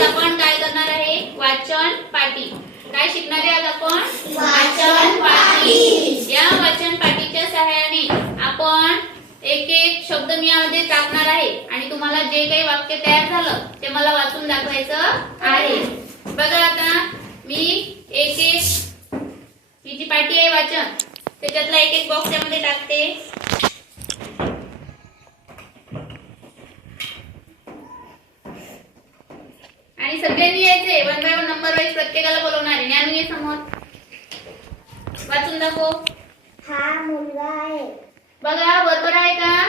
आज आपण काय करणार आहे? वाचन पाटी. काय शिकणार आहे आज आपण? वाचन पाटी. या वाचन पाटीच्या सहाय्याने आपण एक एक शब्द मी यामध्ये टाकणार आहे. आणि तुम्हाला जे काही वाक्य तयार झालं ते मला वाचून दाखवायचं आहे. बघा आता मी एक एक ही जी पाटी आहे वाचन त्याच्यातला एक एक बॉक्स त्यामध्ये टाकते. आणि सगळ्यांनी यायचे. One by one number wise प्रत्येकाला बोलवणार. आहे ज्ञानू ये समोर. वाचून दाखव. हा मुलगा आहे. बघा बरोबर आहे का?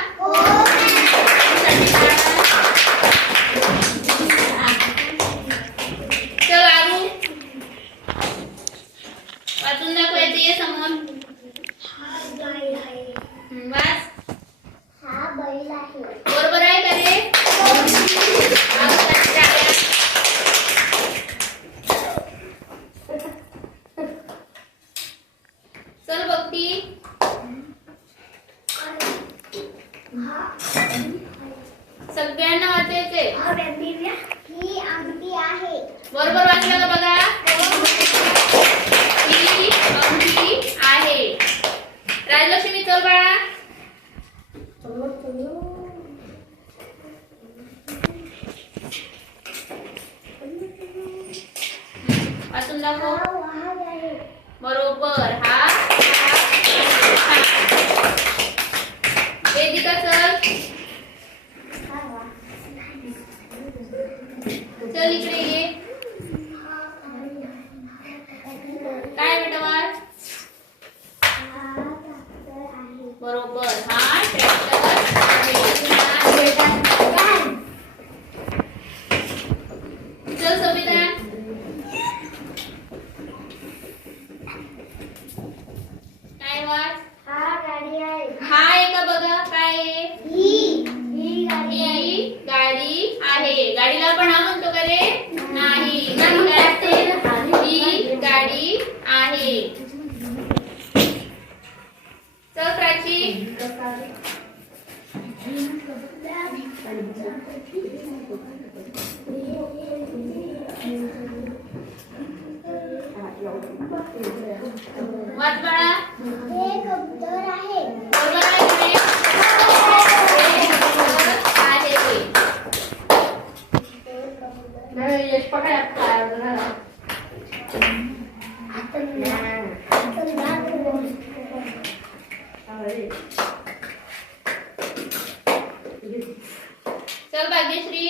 चल आरू. वाचून ये समोर. हा आहे. हम्म, वाच. हा बैल आहे. बरोबर आहे का रे? चल बघती सगळ्यांना वाचायचंय. हा ही अंगठी आहे बरोबर वाचलं का बघा? ही अंगठी आहे. राजलक्ष्मी चल बाळा. वाचून दाखव. बरोबर हा. वेदिका चल हा वाघ चल इकडे ये. काय बेटा बरोबर. हा ट्रॅक्टर. चल सविता. काय वाच हा गाडी आहे हा आहे का बघा. काय आहे? ही ही गाडी. आहे ही गाडी आहे. गाडीला आपण हा म्हणतो का रे नाही गाडी काय असते ही गाडी आहे चल प्राची वाच बाळा हे कबूतर आहे बरोबर आहे का रे? हे बरोबर आहे चल भाग्यश्री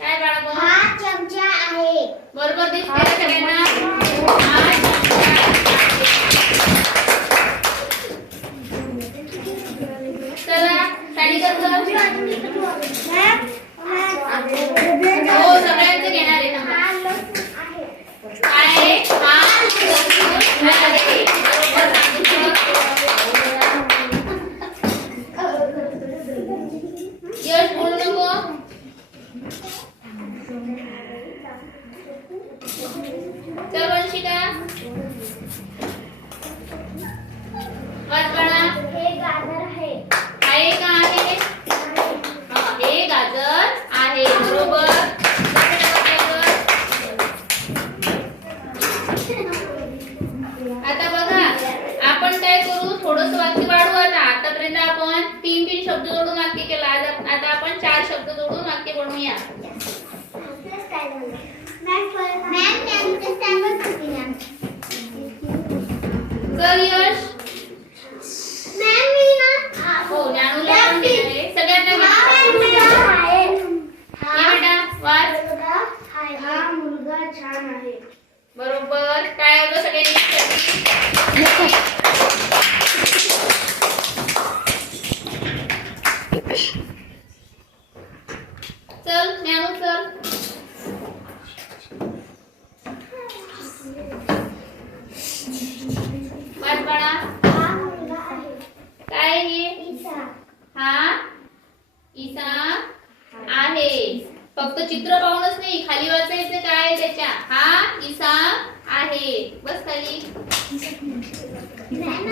काय बाळा बोल? हा चमचा आहे बरोबर दिसते का सगळ्यांना हा चमचा आहे. चला साडीकर चल. हो सगळ्यांचं घेणार आहे ना हा लसूण आहे काय आहे? हा लसूण आहे. बरोबर सांगितलं. यश बोलू नको चल वंशिका वाच बाळा हे गाजर आहे आहे का आहे हा, हे गाजर आहे बरोबर आता बघा आपण काय करू? थोडस वाक्य वाढवू आता. आतापर्यंत आपण तीन तीन शब्द जोडून वाक्य केला. आज आता आपण चार शब्द जोडून वाक्य बनवूया मॅम त्यांचं सांगत होती मॅम चल यश मॅम मी ना हो ज्ञानूला पण देणार आहे. सगळ्यांना घेणार आहे. ये बेटा वाच हा मुलगा छान आहे बरोबर काय आलं सगळ्यांनी चल ज्ञानू चल. वाच बाळा. हा काय हे हा? ईसा आहे. फक्त चित्र पाहूनच नाही खाली वाचायचं काय त्याच्या? हा ईसा आहे. बस खाली. Mama.